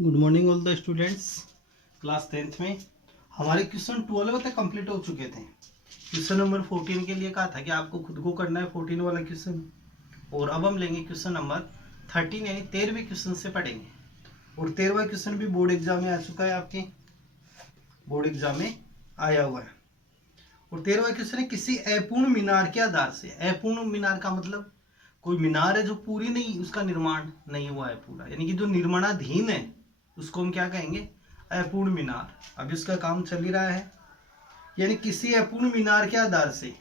Good morning all the students. Class 10th में हमारे question 12 तक कंप्लीट हो चुके थे। क्वेश्चन नंबर 14 के लिए कहा था कि आपको खुद को करना है 14 वाला क्वेश्चन, और अब हम लेंगे क्वेश्चन नंबर 13 यानी 13वें क्वेश्चन से पढ़ेंगे। और 13वां क्वेश्चन भी बोर्ड एग्जाम में आ चुका है, आपके बोर्ड एग्जाम में आया हुआ है। और 13वां क्वेश्चन है, किसी अपूर्ण मीनार के आधार से। अपूर्ण मीनार का मतलब कोई मीनार है जो पूरी नहीं, उसका निर्माण नहीं हुआ है पूरा, यानी कि जो निर्माणाधीन है उसको हम क्या कहेंगे, अपूर्ण मीनार। अभी उसका काम चल ही रहा है। यानी किसी अपूर्ण मीनार के आधार से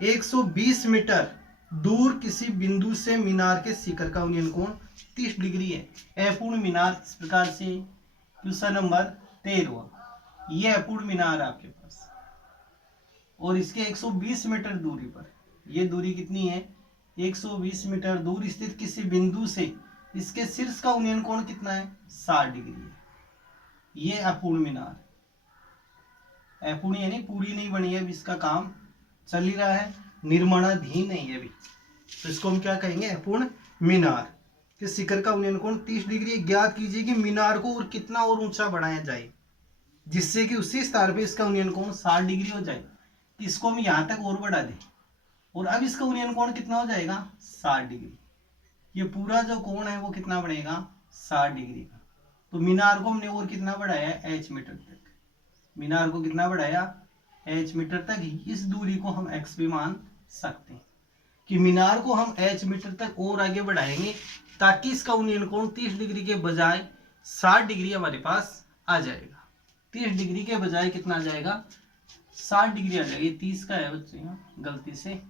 120 मीटर दूर किसी बिंदु से मीनार के शिखर का उन्नयन कोण 30 डिग्री है। अपूर्ण मीनार इस प्रकार से, क्वेश्चन नंबर 13, ये अपूर्ण मीनार है आपके पास, और इसके 120 मीटर दूरी पर, ये दूरी कितनी है 120 मीटर दूर स्थित किसी बिंदु से इसके शीर्ष का उन्नयन कोण कितना है 60 डिग्री है। ये अपूर्ण मीनार, अपूर्ण यानी पूरी नहीं बनी है, अभी इसका काम चल ही रहा है, निर्माणाधीन नहीं है अभी, तो इसको हम क्या कहेंगे, अपूर्ण मीनार के शिखर का उन्नयन कोण 30 डिग्री। ज्ञात कीजिए कि मीनार को और कितना और ऊंचा बढ़ाया जाए जिससे कि उसी स्थान पे इसका उन्नयन कोण 60 डिग्री हो जाए। इसको हम यहां तक और बढ़ा दें, और अब इसका उन्नयन कोण कितना हो जाएगा 60 डिग्री। ये पूरा जो कोण है वो कितना बढ़ेगा 60 डिग्री का। तो मीनार को हमने और कितना बढ़ाया है h मीटर तक, मीनार को कितना बढ़ाया h मीटर तक। इस दूरी को हम x भी मान सकते हैं कि मीनार को हम h मीटर तक और आगे बढ़ाएंगे ताकि इसका उन्नयन कोण 30 डिग्री के बजाय 60 डिग्री हमारे पास आ जाएगा। 30 डिग्री के बजाय कितना आ जाएगा 60 डिग्री आ जाएगी। 30 का है बच्चे, गलती से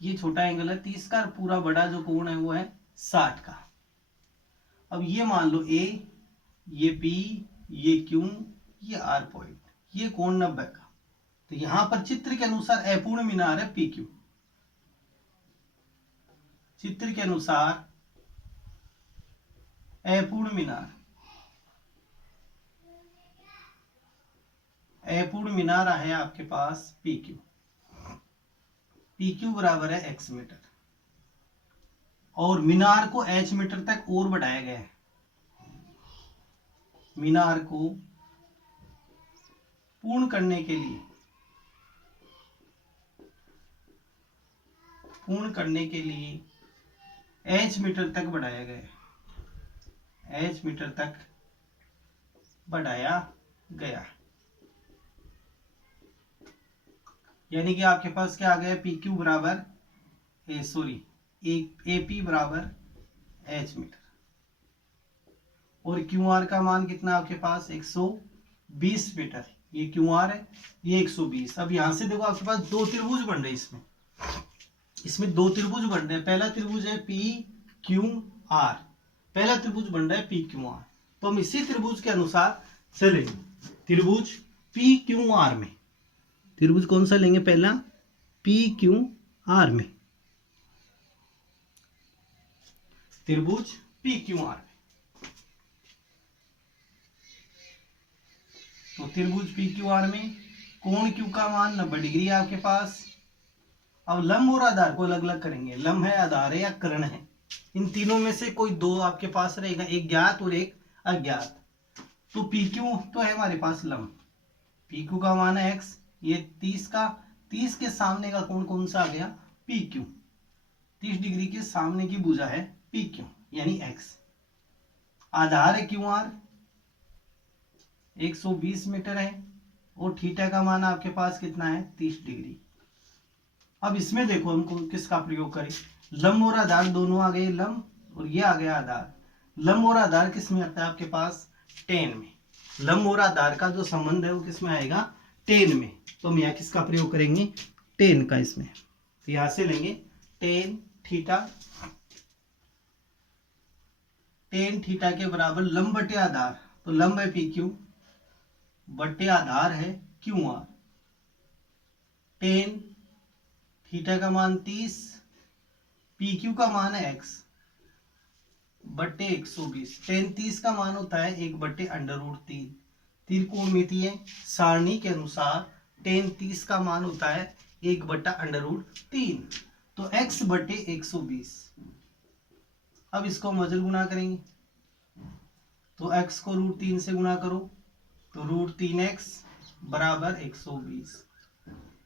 ये छोटा एंगल है 30 का, पूरा बड़ा जो कोण है वो है 60 का। अब ये मान लो A, ये P, ये Q, ये R पॉइंट, ये कोण 90 का। तो यहां पर चित्र के अनुसार अपूर्ण मीनार है PQ। चित्र के अनुसार अपूर्ण मीनार, अपूर्ण मीनार है आपके पास PQ। PQ बराबर है x मीटर, और मीनार को h मीटर तक और बढ़ाया गया है। मीनार को पूर्ण करने के लिए, पूर्ण करने के लिए h मीटर तक बढ़ाया गया है, h मीटर तक बढ़ाया गया। यानी कि आपके पास क्या आ गया, PQ बराबर AP बराबर h मीटर, और QR का मान कितना आपके पास 120 मीटर। ये QR है, ये 120। अब यहां से देखो आपके पास दो त्रिभुज बन रहे हैं, इसमें दो त्रिभुज बन रहे हैं। पहला त्रिभुज है PQR, पहला त्रिभुज बन रहा है PQR। तो हम इसी त्रिभुज के अनुसार चलेंगे। त्रिभुज PQR में, त्रिभुज कौन सा लेंगे पहला PQR में, त्रिभुज PQR में। तो त्रिभुज PQR में कोण Q का मान 90 डिग्री है आपके पास। अब लंब और आधार को अलग अलग करेंगे, लंब है, आधार है या कर्ण है, इन तीनों में से कोई दो आपके पास रहेगा, एक ज्ञात और एक अज्ञात। तो PQ तो है हमारे पास लंब, PQ का मान है x, ये 30 का, 30 के सामने का कोण कौन सा आ गया PQ, 30 डिग्री के सामने की भुजा है PQ यानी x। आधार है QR 120 मीटर है, और थीटा का मान आपके पास कितना है 30 डिग्री। अब इसमें देखो हमको किसका प्रयोग करें, लंब और आधार दोनों आ गए, लंब और ये आ गया आधार। लंब और आधार किस में आता है आपके पास tan में, लंब और आधार का जो संबंध है वो किस में आएगा tan में। तो हम यहाँ किसका प्रयोग करेंगे tan का इसमें, तो यहां से लेंगे tan थीटा, tan थीटा के बराबर लंब बटे आधार, तो लंब है PQ बटे आधार है QR। tan थीटा का मान 30, PQ का मान है x बटे 120। tan 30 का मान होता है 1 बटे √3। त्रिकोणमितीय सारणी के अनुसार tan 30 का मान होता है 1 बटा √3, तो x बटे 120। अब इसको हम वज्र गुणा करेंगे, तो x को √3 से गुणा करो तो √3x बराबर 120,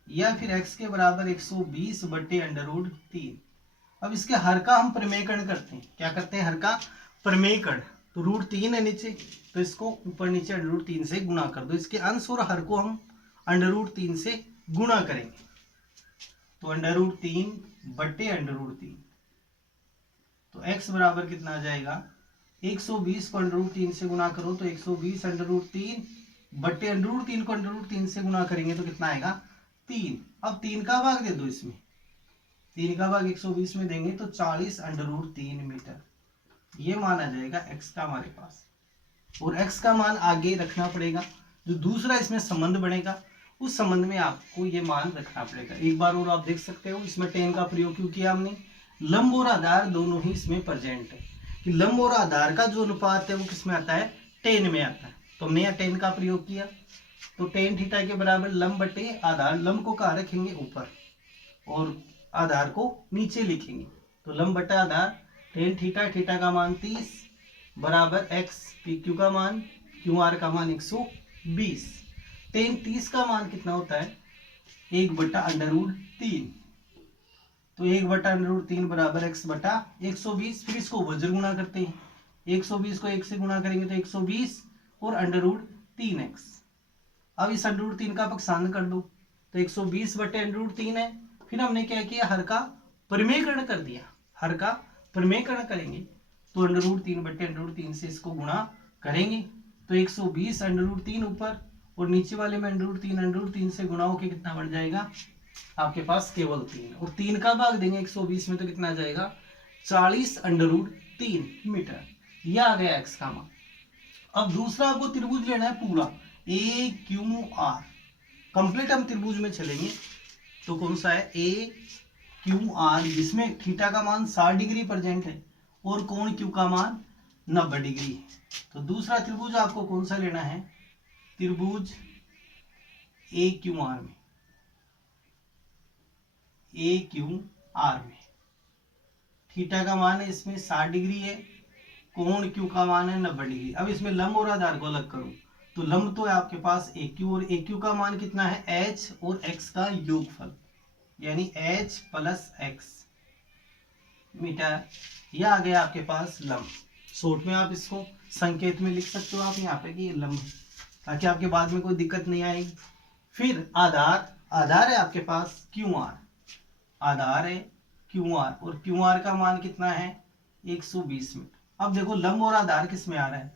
या फिर x के बराबर 120 बटे √3। अब इसके हर का हम प्रमेयकरण करते हैं। क्या करते हैं? हर का प्रमेयकरण। तो √3 है नीचे, तो इसको ऊपर नीचे √3 से गुणा कर दो। इसके अंश और हर को हम √3 से गुणा करेंगे, तो √3 बटे √3। तो x बराबर कितना आ जाएगा? 120 को √3 से गुणा करो तो 120 √3 बटे √3 को √3 से गुणा करेंगे तो कितना आएगा? 3। अब 3 का भाग दे दो इसमें, 3 का भाग 120 में देंगे तो 40 √3 मीटर। ये मान आ जाएगा x का हमारे पास। और x का मान आगे रखना पड़ेगा। जो दूसरा इसमें संबंध बनेगा उस संबंध में आपको ये मान रखना पड़ेगा। एक बार और आप देख सकते हो, इसमें टेन का प्रयोग क्यों किया हमने? लंब और आधार दोनों ही इसमें प्रेजेंट है कि लंब और आधार का जो अनुपात है वो किसमें आता है? टेन में आता है। तो हमने यहाँ टेन का प्रयोग किया, तो टेन थीटा के बराबर लंब बटे आधार। लंब को कहाँ रखेंगे? ऊपर, और आधार को नीचे लिखेंगे। तो लंब बटा आधार, टेन थीटा, थीटा का मान 30 बराबर x, PQ का मान, QR का मान 120। टेन 30 का मान कितना होता है? 1 बटा √3। तो 1 बटा √3 बराबर x बटा 120। फिर इसको वज्र गुणा करते हैं, 120 को 1 से गुणा करेंगे तो 120 और √3x। अब इस √3 का पक्षांतर कर दो तो 120 बटे √3 है। फिर हमने क्या किया? हर का प्रमेयकरण कर दिया। हर का प्रमेयकरण करेंगे तो √3 बटे √3 से इसको गुणा करेंगे तो 120 √3 ऊपर, और नीचे वाले में √3 से गुणा होकर कितना बढ़ जाएगा आपके पास? केवल 3। और 3 का भाग देंगे 120 में तो कितना आ जाएगा? 40 √3 मीटर। यह आ गया x का मान। अब दूसरा आपको त्रिभुज लेना है पूरा AQR। कंप्लीट हम त्रिभुज में चलेंगे तो कौन सा है? AQR, जिसमें थीटा का मान 60 डिग्री प्रेजेंट है और कोण Q का मान 90 डिग्री है। तो दूसरा त्रिभुज आपको कौन सा लेना है? त्रिभुज AQR में, AQR में थीटा का मान है इसमें 60 डिग्री है, कोण Q का मान है 90 डिग्री। अब इसमें लंब और आधार को अलग करूं तो लंब तो है आपके पास AQ, और AQ का मान कितना है? h और x का योगफल, यानी h प्लस x मीटर। यह आ गया आपके पास लंब। शॉर्ट में आप इसको संकेत में लिख सकते हो आप यहाँ पे कि ये लंब है, ताकि आपके बाद में कोई दिक्कत नहीं आएगी। फिर आधार, आधार है आपके पास QR, आधार है QR, और QR का मान कितना है? 120 मीटर। अब देखो लंब और आधार किस में आ रहा है?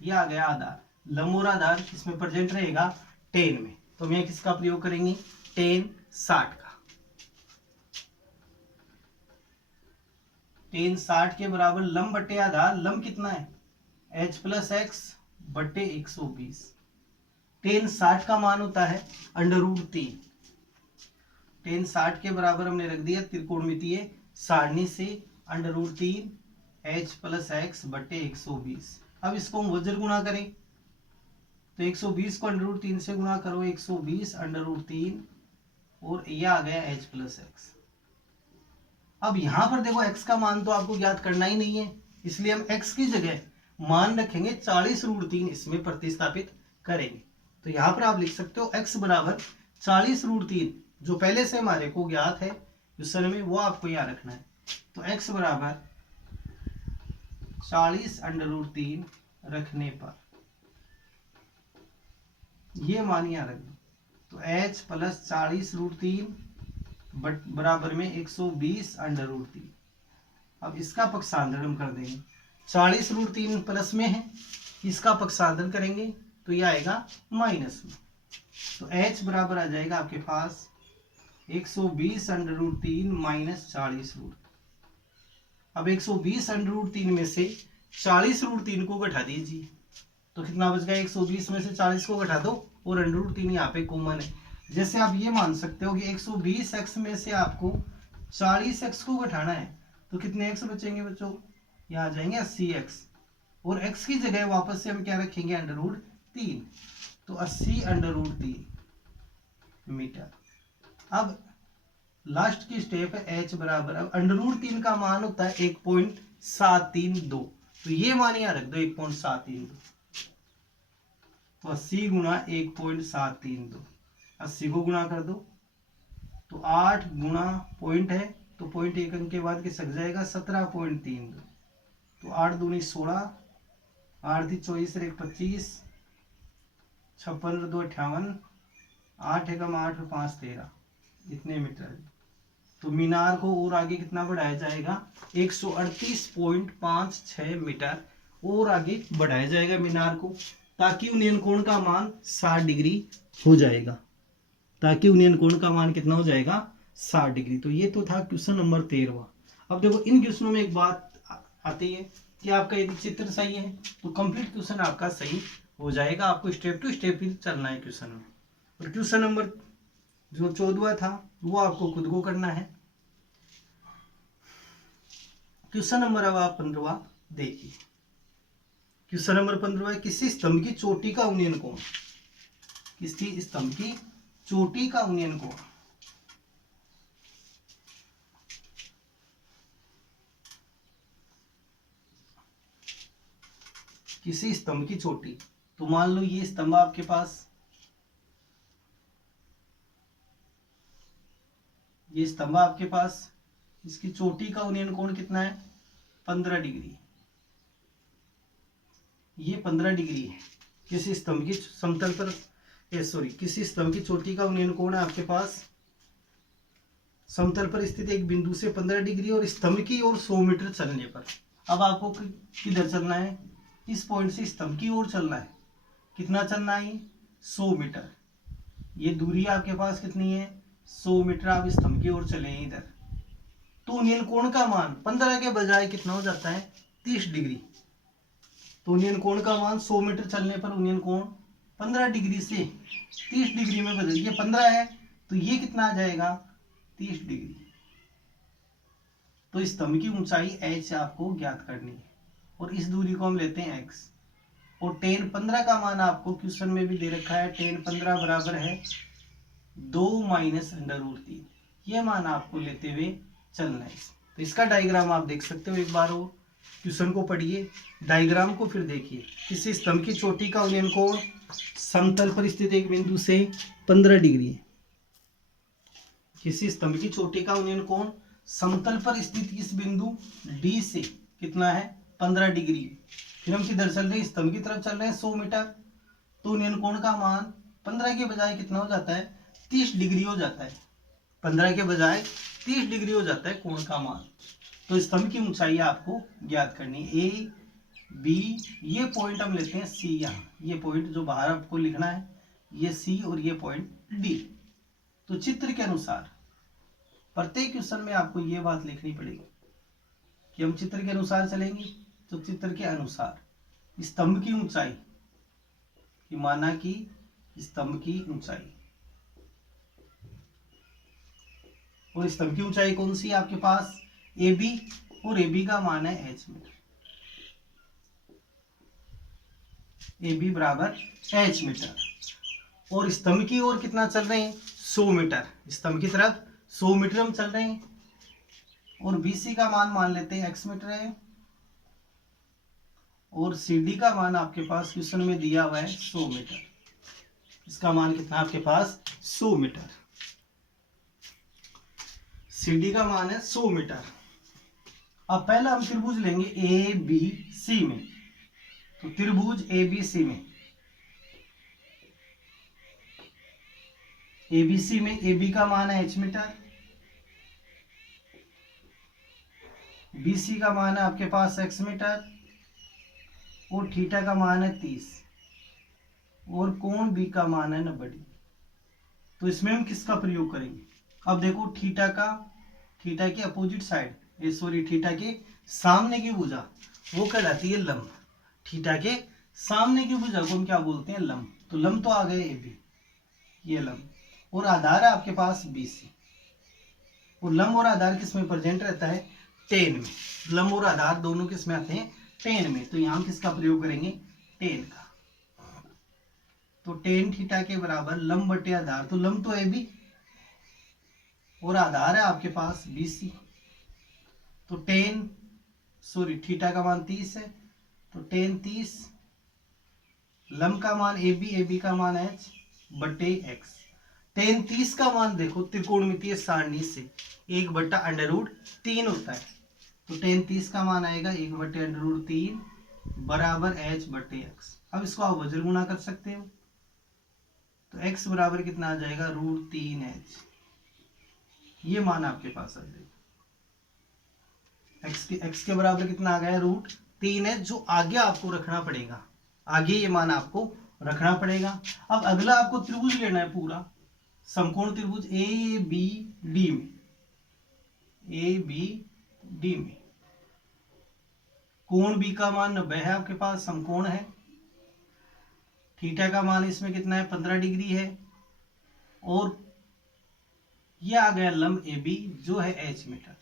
ये आ गया आधार। लंब और आधार किसमें प्रेजेंट रहेगा? टेन में। तो हम किसका प्रयोग करेंगे? टेन 60 का। टेन 60 के बराबर लंब बटे आधार। लंब कितना है? h प्लस x बटे 120। टेन 60 का मान होता है √3। टेन 60 के बराबर हमने रख दिया त्रिकोणमितीय सारणी से √3 h प्लस x बटे 120। अब इसको हम वज्र गुणा करें तो 120 को √3 से गुणा करो, 120 √3, और यह आ गया h प्लस x। अब यहां पर देखो x का मान तो आपको ज्ञात करना ही नहीं है, इसलिए हम x की जगह मान रखेंगे 40 √3, इसमें प्रतिस्थापित करेंगे। तो यहां पर आप लिख सकते हो x बराबर 40 √3, जो पहले से हमारे को ज्ञात है क्वेश्चन में, वो आपको यहाँ रखना है। तो x बराबर 40 √3 रखने पर ये मान यहाँ रख दो, तो h प्लस 40 √3 बराबर में 120 √3। अब इसका पक्षांतर हम कर देंगे, 40 √3 प्लस में है, इसका पक्षांतर करेंगे तो ये आएगा माइनस में। तो h बराबर आ जाएगा आपके पास 120 √3 माइनस 40 √3। अब 120 √3 में से 40 √3 को घटा दीजिए तो कितना बच गया? 120 में से 40 को घटा दो और √3 यहाँ पे कॉमन है। जैसे आप ये मान सकते हो कि 120x में से आपको 40x को घटाना है तो कितने x बचेंगे बच्चों? यहाँ आ जाएंगे 80x, और x की जगह वापस से हम क्या रखेंगे? √3। तो 80 √3 मीटर। अब लास्ट की स्टेप है h बराबर, अब √3 का मान होता है 1.732, तो ये मान यहाँ रख दो 1.732। तो 80 गुणा 1.732, 80 को गुणा कर दो तो 8 गुणा पॉइंट है तो पॉइंट एक अंक के बाद के सक जाएगा 17.32। तो 8 दूनी 16, 8 थी 24 और 1 25, 56 और 2 58, 8 एकम 8 और 5 13, इतने मीटर। तो मीनार को और आगे कितना बढ़ाया जाएगा, 138.56 मीटर और आगे बढ़ाया जाएगा मीनार को, ताकि यूनियन कोण का मान 60 डिग्री हो जाएगा। ताकि यूनियन कोण का मान कितना हो जाएगा, 60 डिग्री। तो ये तो था क्वेश्चन नंबर 13। अब देखो इन क्वेश्चनों में एक बात आती है कि आपका यदि चित्र सही है तो कंप्लीट क्वेश्चन आपका सही हो जाएगा। आपको स्टेप टू स्टेप ही चलना है क्वेश्चन में। और क्वेश्चन नंबर जो 14 था वो आपको खुद को करना है। क्वेश्चन नंबर अब आप 15 देखिए। क्वेश्चन नंबर 15 है, किसी स्तंभ की चोटी का यूनियन कोण, किसी स्तंभ की चोटी का यूनियन कोण किसी स्तंभ की चोटी। तो मान लो ये स्तंभ आपके पास, ये स्तंभ आपके पास, इसकी चोटी का यूनियन कोण कितना है, 15 डिग्री। ये 15 डिग्री है। किसी स्तंभ की समतल पर किसी स्तंभ की चोटी का यूनियन कोण है आपके पास समतल पर स्थित एक बिंदु से 15 डिग्री और स्तंभ की ओर 100 मीटर चलने पर। अब आपको किधर चलना है, इस पॉइंट से स्तंभ की ओर चलना है। कितना चलना है, 100 मीटर। ये दूरी आपके पास कितनी है, 100 मीटर। आप स्तंभ की ओर चले इधर। तो यूनियन कोण का मान 15 के बजाय कितना हो जाता है, 30 डिग्री। तो यूनियन कोण का मान 100 मीटर चलने पर यूनियन कोण 15 डिग्री से 30 डिग्री में बदल, ये 15 है तो ये कितना आ जाएगा, 30 डिग्री। तो स्तंभ की ऊंचाई h आपको ज्ञात करनी है और इस दूरी को हम लेते हैं x। और tan 15 का मान आपको क्वेश्चन में भी दे रखा है, tan 15 बराबर है 2 माइनस √3। ये मान आपको लेते हुए चलना है। तो इसका डायग्राम आप देख सकते हो। एक बार वो क्वेश्चन को पढ़िए, डायग्राम को फिर देखिए। किसी स्तंभ की चोटी का यूनियन कोण समतल पर स्थित एक बिंदु से 15 डिग्री है। किसी स्तंभ की चोटी का यूनियन कोण समतल पर स्थित इस बिंदु D से कितना है, 15 डिग्री। फिर हम किधर चल रहे हैं, स्तंभ की तरफ चल रहे हैं 100 मीटर। तो यूनियन कोण का मान 15 के बजाय कितना हो जाता है, 30 डिग्री हो जाता है। 15 के बजाय 30 डिग्री हो जाता है कोण का मान। तो स्तंभ की ऊंचाई आपको ज्ञात करनी है। A B, ये पॉइंट हम लेते हैं C। यहाँ ये पॉइंट जो बाहर आपको लिखना है ये C और ये पॉइंट D। तो चित्र के अनुसार प्रत्येक क्वेश्चन में आपको ये बात लिखनी पड़ेगी कि हम चित्र के अनुसार चलेंगे। तो चित्र के अनुसार स्तंभ की ऊंचाई, कि माना कि स्तंभ की ऊंचाई, और स्तंभ की ऊंचाई कौन सी है आपके पास, AB, और AB का मान है h मीटर। AB बराबर h मीटर। और स्तंभ की ओर कितना चल रहे हैं, 100 मीटर। स्तंभ की तरफ 100 मीटर हम चल रहे हैं। और BC का मान लेते हैं x मीटर है। और CD का मान आपके पास क्वेश्चन में दिया हुआ है 100 मीटर। इसका मान कितना आपके पास, 100 मीटर। CD का मान है 100 मीटर। अब पहला हम त्रिभुज लेंगे ABC में। तो त्रिभुज ABC में, ABC में AB का मान है h मीटर, BC का मान है आपके पास x मीटर, और थीटा का मान है 30, और कोण B का मान है 90 डिग्री। तो इसमें हम किसका प्रयोग करेंगे, अब देखो थीटा के अपोजिट साइड, थीटा के सामने की भुजा वो कहलाती है लंब। थीटा के सामने की भुजा को हम क्या बोलते हैं, लंब। तो लंब तो आ गए AB, ये लंब, और आधार है आपके पास BC। और लंब और आधार किस में प्रेजेंट रहता है, tan में। लंब और आधार दोनों किस में आते हैं, tan में। तो यहाँ किसका प्रयोग करेंगे, tan का। तो tan थीटा के बराबर लंब बटे आधार। तो लंब तो AB और आधार है आपके पास BC। तो थीटा का मान 30 है, तो tan 30 लंब का मान ए बी का मान h बटे x। tan 30 का मान देखो त्रिकोणमितीय सारणी से 1/√3 होता है, तो tan 30 का मान आएगा 1/√3 बराबर h बटे x। अब इसको आप वज्र गुणा कर सकते हो, तो x बराबर कितना आ जाएगा √3h। ये मान आपके पास आ जाएगा, x के बराबर कितना आ गया √3h, जो आगे आपको रखना पड़ेगा, आगे ये मान आपको रखना पड़ेगा। अब अगला आपको त्रिभुज लेना है, पूरा समकोण त्रिभुज ए बी डी में कोण बी का मान 90 है आपके पास, समकोण है। थीटा का मान इसमें कितना है 15 डिग्री है, और ये आ गया लंब ए बी जो है h मीटर।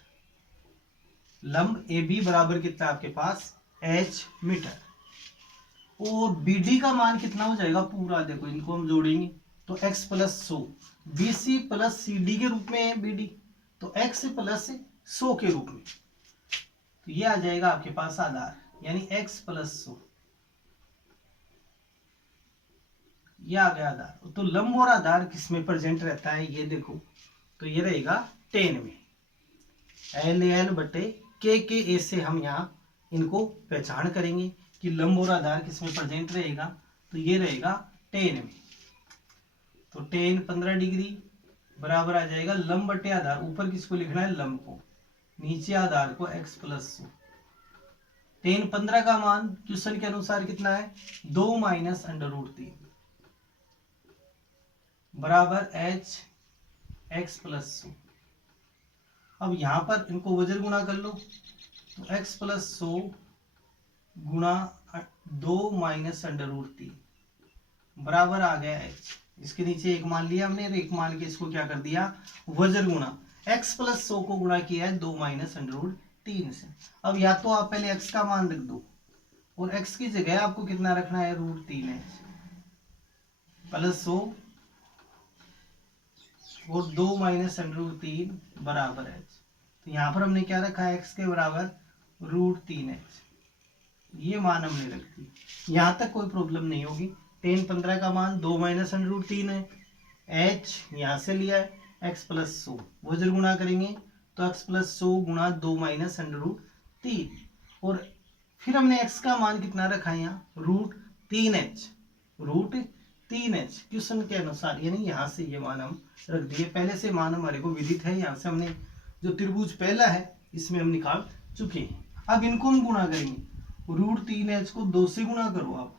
लंब ए बी बराबर कितना आपके पास h मीटर, और बी डी का मान कितना हो जाएगा पूरा, देखो इनको हम जोड़ेंगे तो x plus 100, B C plus C D के रूप में है बी डी, तो x प्लस 100 के रूप में, तो ये आ जाएगा आपके पास आधार, यानी x प्लस 100, ये आ गया आधार। तो लंब और आधार किसमें प्रेजेंट रहता है ये देखो, तो ये रहेगा tan में, LL बटे के ए से हम यहाँ इनको पहचान करेंगे कि लंब और आधार किसमें प्रेजेंट रहेगा, तो ये रहेगा tan में। तो tan 15 डिग्री बराबर आ जाएगा लंब बटे आधार, ऊपर किसको लिखना है लंब को, नीचे आधार को x प्लस 100। tan 15 का मान क्वेश्चन के अनुसार कितना है 2 माइनस √3 बराबर h x प्लस 100। अब यहां पर इनको वज्र गुणा कर लो, तो x प्लस 100 गुणा 2 माइनस √3 बराबर आ गया h। इसके नीचे एक मान लिया हमने, एक मान के इसको क्या कर दिया वज्र गुणा, x प्लस 100 को गुणा किया है 2 माइनस √3 से। अब या तो आप पहले x का मान रख दो, और x की जगह आपको कितना रखना है √3h प्लस 100 और 2 माइनस √3 बराबर h। तो यहाँ पर हमने क्या रखा है x के बराबर √3h, ये मान हमने रख दी। यहाँ तक कोई प्रॉब्लम नहीं होगी। tan 15 का मान 2 माइनस √3 है, h यहाँ से लिया है, x प्लस 100 वज्र गुणा करेंगे तो x प्लस 100 गुणा 2 माइनस √3, और फिर हमने x का मान कितना रखा है यहाँ √3h, √3h क्वेश्चन के अनुसार, यानी यहाँ से ये मान हम रख दिए। पहले से मान हमारे को विदित है, यहाँ से हमने जो त्रिभुज पहला है इसमें हम निकाल चुके हैं। अब इनको हम गुणा करेंगे, √3h को 2 से गुणा करो आप,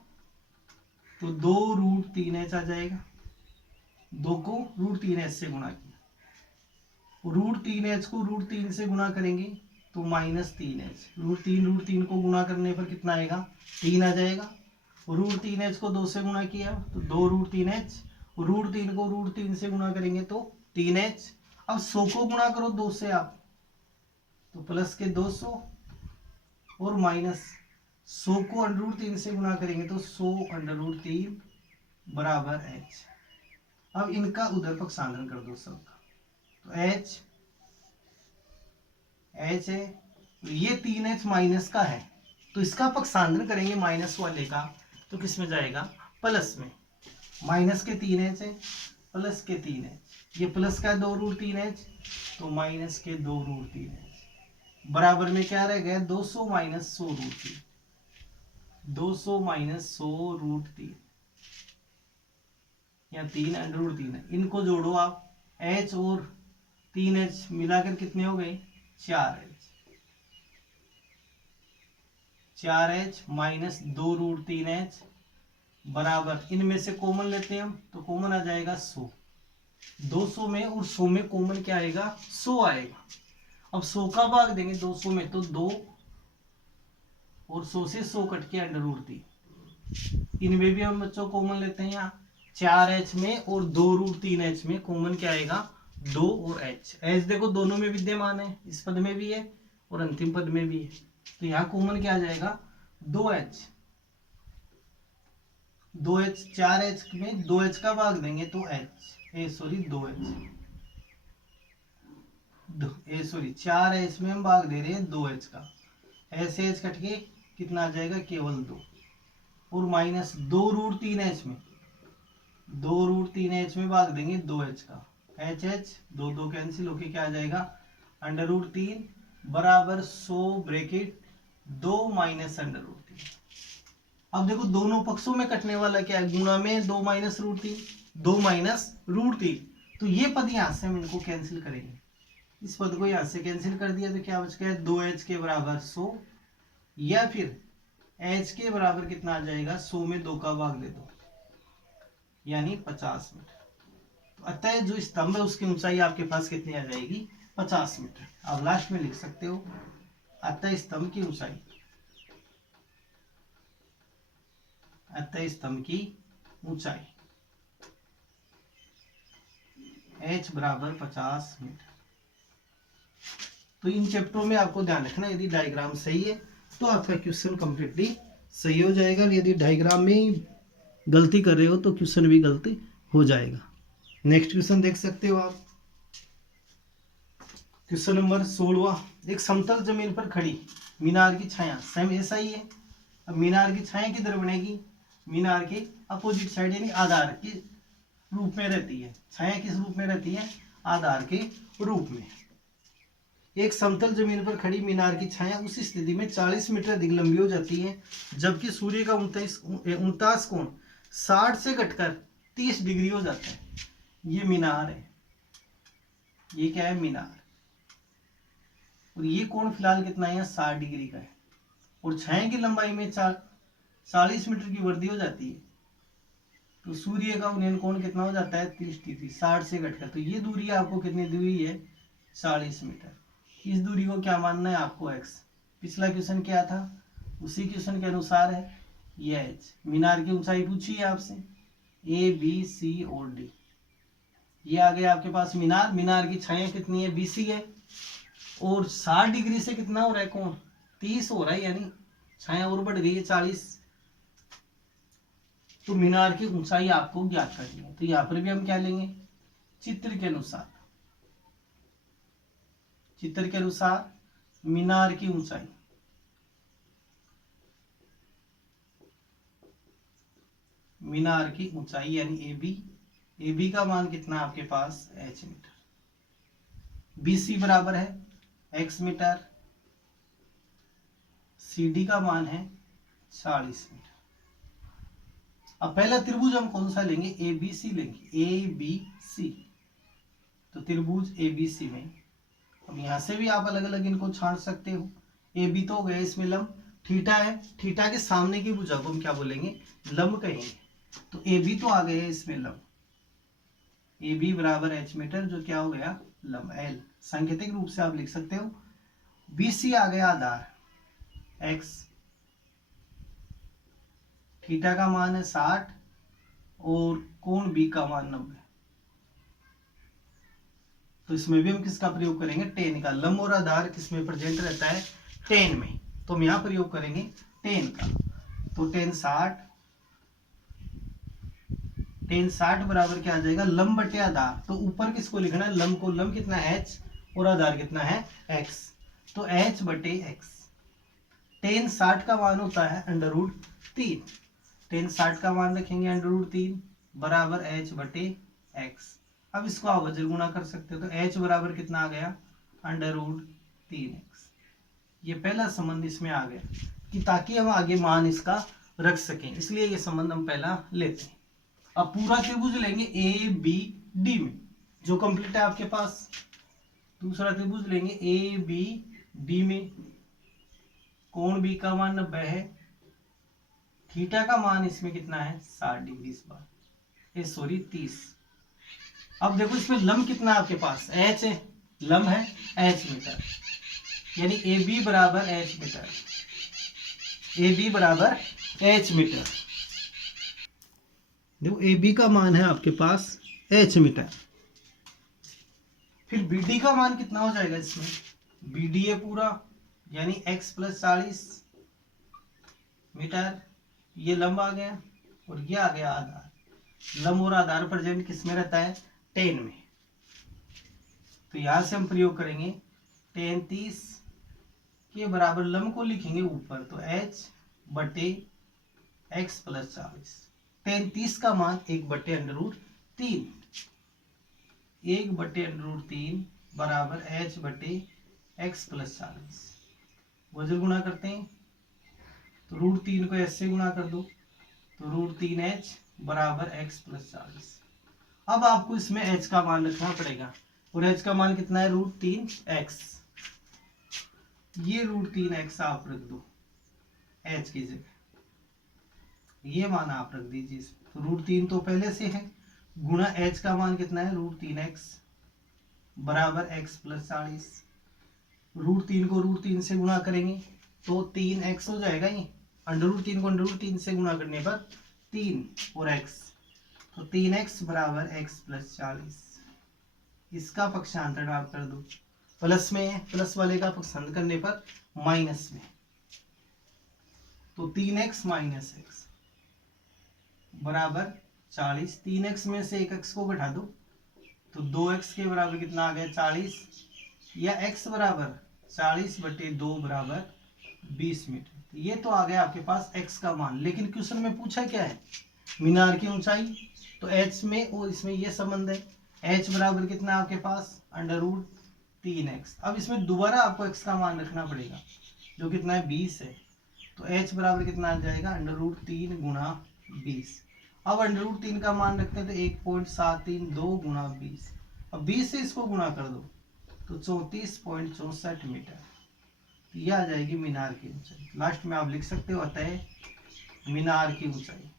तो 2 √3h आ जाएगा, 2 को √3h से गुणा किया, √3h को √3 से गुणा करेंगे तो -3h, √3 को गुणा करने पर कितना आएगा 3 आ जाएगा, √3h को 2 से गुणा किया तो 2 √3h, √3 को √3 से गुणा करेंगे तो 3h। अब 100 को गुणा करो 2 से आप, तो प्लस के 200 और माइनस 100 को √3 से गुणा करेंगे तो 100 √3 बराबर h। अब इनका उधर पक्षांतरण कर दो सबका, तो h है, ये 3h माइनस का है, तो इसका पक्षांतरण करेंगे माइनस वाले का, तो किस में जाएगा प्लस में, माइनस के 3h है प्लस के 3h, ये प्लस का 2 √3h तो माइनस के 2 √3h बराबर में क्या रह गया 200 माइनस 100 √3, 200 माइनस 100 √3, यहाँ 3 √3 है, इनको जोड़ो आप, h और 3h मिलाकर कितने हो गए 4h माइनस 2 √3h बराबर, इनमें से कॉमन लेते हैं हम तो कॉमन आ जाएगा 100, 200 में और 100 में कॉमन क्या आएगा 100 आएगा। अब 100 का भाग देंगे 200 में तो 2, और 100 से 100 कट के √3, इनमें भी हम बच्चों कॉमन लेते हैं, यहाँ 4h में और 2 √3h में कॉमन क्या आएगा 2 और h देखो दोनों में विद्यमान है, इस पद में भी है और अंतिम पद में भी है, तो यहाँ कॉमन क्या आ जाएगा 2h, 4h में 2h का भाग देंगे तो 4h में हम भाग दे रहे हैं 2h का, ऐसे h कट के कितना आ जाएगा, केवल 2, और माइनस 2√3h में, 2√3h में भाग देंगे 2h का, h 2 कैंसिल होके क्या आ जाएगा, √3 बराबर 100 ब्रैकेट 2 माइनस √3। अब देखो दोनों पक्षों में कटने वाला क्या है, गुणा में 2 माइनस √3, 2 माइनस √3, तो ये पद यहाँ से हम इनको कैंसिल करेंगे, इस पद को यहाँ से कैंसिल कर दिया तो क्या बच गया, 2h के बराबर 100, या फिर h के बराबर कितना आ जाएगा, 100 में 2 का भाग दे दो, यानी 50 मीटर। तो अतः जो स्तंभ है उसकी ऊंचाई आपके पास कितनी आ जाएगी, 50 मीटर। अब लास्ट में लिख सकते हो, अतः स्तंभ की ऊंचाई, अतः स्तंभ की ऊंचाई h बराबर 50 मीटर। तो इन चैप्टरों में आपको ध्यान रखना, यदि डायग्राम सही है तो आपका क्वेश्चन कंप्लीटली सही हो जाएगा, और यदि डायग्राम में गलती कर रहे हो तो क्वेश्चन भी गलती हो जाएगा। नेक्स्ट क्वेश्चन देख सकते हो आप, क्वेश्चन नंबर 16। एक समतल जमीन पर खड़ी मीनार की छाया, सेम ऐसा ही है। अब मीनार की छाया किधर बनेगी, मीनार के अपोजिट साइड यानी आधार के रूप में रहती है। छाया किस रूप में रहती है, आधार के रूप में। एक समतल जमीन पर खड़ी मीनार की छाया उस स्थिति में 40 मीटर अधिक लंबी हो जाती है जबकि सूर्य का 49 कोण 60 से घटकर 30 डिग्री हो जाता है। ये मीनार है, ये क्या है, मीनार, और ये कोण फिलहाल कितना है, 60 डिग्री का है, और छाया की लंबाई में 40 मीटर की वृद्धि हो जाती है, तो सूर्य का उन्नयन कोण कितना हो जाता है, 30 डिग्री 60 से घटकर। तो ये दूरी आपको कितनी दी हुई है, 40 मीटर। इस दूरी को क्या मानना है आपको, x। पिछला क्वेश्चन क्या था, उसी क्वेश्चन के अनुसार है ये h। मीनार की ऊंचाई पूछी है आपसे, a b c और d। ये आ गया आपके पास मीनार। मीनार की छाया कितनी है, bc है, और 60 डिग्री से कितना हो रहा है कोण, 30 हो रहा है, यानी छाया और बढ़ गई है 40। तो मीनार की ऊंचाई आपको ज्ञात करनी है। तो यहाँ पर भी हम क्या लेंगे, चित्र के अनुसार, चित्र के अनुसार मीनार की ऊंचाई, मीनार की ऊंचाई यानी ए बी का मान कितना आपके पास, h मीटर। BC बराबर है x मीटर, CD का मान है 40 मीटर। अब पहला त्रिभुज हम कौन सा लेंगे, ABC लेंगे, ABC। तो त्रिभुज ABC में, अब यहां से भी आप अलग अलग इनको छांट सकते हो। AB तो हो गया, इसमें लंब थीटा है, थीटा के सामने की भुजा को हम क्या बोलेंगे, लंब कहेंगे। तो AB तो आ गया इसमें लंब, AB बराबर h मीटर, जो क्या हो गया, लंब L। सांकेतिक रूप से आप लिख सकते हो। BC आ गया आधार x, थीटा का मान है 60 और कोण B का मान 90। तो इसमें भी हम किसका प्रयोग करेंगे, टेन का। लंब और आधार किसमें प्रेजेंट रहता है, टेन में, तो हम यहाँ प्रयोग करेंगे टेन का। तो टेन 60 बराबर क्या आ जाएगा, लंब बटे आधार। तो ऊपर किसको लिखना है, लंब को। लंब कितना है h, और आधार कितना है x, तो h बटे x। टेन 60 का मान होता है √3, टेन 60 का मान रखेंगे √3 बराबर h बटे x। अब इसको आप अजर गुणा कर सकते हो, तो h बराबर कितना आ गया, √3x। ये पहला संबंध इसमें आ गया, कि ताकि हम आगे मान इसका रख सकें, इसलिए ये संबंध हम पहला लेते हैं। अब पूरा त्रिभुज लेंगे ABD में, जो कंप्लीट है आपके पास। दूसरा त्रिभुज लेंगे ABD में, कोण B का मान 90 है, थीटा का मान इसमें कितना है, 60 डिग्री इस बार, 30। अब देखो इसमें लंब कितना है आपके पास, h है, लंब है h मीटर, यानी AB बराबर h मीटर, AB बराबर h मीटर। देखो AB का मान है आपके पास h मीटर। फिर BD का मान कितना हो जाएगा इसमें, BD है पूरा, यानी x + 40 मीटर। ये लंब आ गया और ये आ गया आधार। लंब और आधार प्रेजेंट किस में रहता है, टेन में। तो यहां से हम प्रयोग करेंगे टेन 30 के बराबर लंब को लिखेंगे ऊपर, तो h बटे x प्लस 40। 33 का मान 1/√3, 1/√3 बराबर h बटे x प्लस 40। वजन गुणा करते हैं तो √3 को s से गुणा कर दो, तो √3h बराबर x प्लस 40। अब आपको इसमें h का मान रखना पड़ेगा, और h का मान कितना है, √3x। ये √3x आप रख दो h की जगह, ये मान आप रख दीजिए। तो √3 तो पहले से है, गुणा h का मान कितना है, √3x बराबर x प्लस 40। √3 को √3 से गुणा करेंगे तो 3x हो जाएगा। ये √3 को √3 से गुणा करने पर 3 और x, तो 3x बराबर x प्लस 40। इसका पक्षांतर आप कर दो, प्लस में है, प्लस वाले का पक्षांतर करने पर माइनस में, तो 3x माइनस x बराबर 40। 3x में से 1x को घटा दो, तो 2x के बराबर कितना आ गया, 40, या x बराबर 40 बटे 2 बराबर 20 मीटर। ये तो आ गया आपके पास x का मान। लेकिन क्वेश्चन में पूछा क्या है, मीनार की ऊंचाई, तो h में और इसमें ये संबंध है, h बराबर कितना आपके पास, √3x। अब इसमें दोबारा आपको x का मान रखना पड़ेगा, जो कितना है, 20 है, तो h बराबर कितना आ जाएगा, √3 गुणा 20। अब √3 का मान रखते हैं तो 1.732 गुणा 20, अब 20 से इसको गुणा कर दो तो 34.64 मीटर। तो यह आ जाएगी मीनार की ऊंचाई। लास्ट में आप लिख सकते हो, अतः मीनार की ऊंचाई,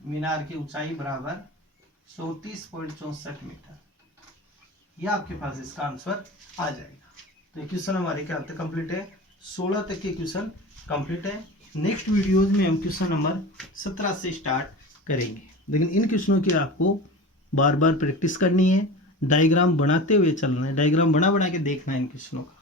मीनार की ऊंचाई बराबर 34.64 मीटर। यह आपके पास इसका आंसर आ जाएगा। तो क्वेश्चन हमारे क्या कंप्लीट है, 16 तक के क्वेश्चन कंप्लीट है। नेक्स्ट वीडियोज में हम क्वेश्चन नंबर 17 से स्टार्ट करेंगे। लेकिन इन क्वेश्चनों की आपको बार बार प्रैक्टिस करनी है, डायग्राम बनाते हुए चलना है, डायग्राम बना बना के देखना है इन क्वेश्चनों का।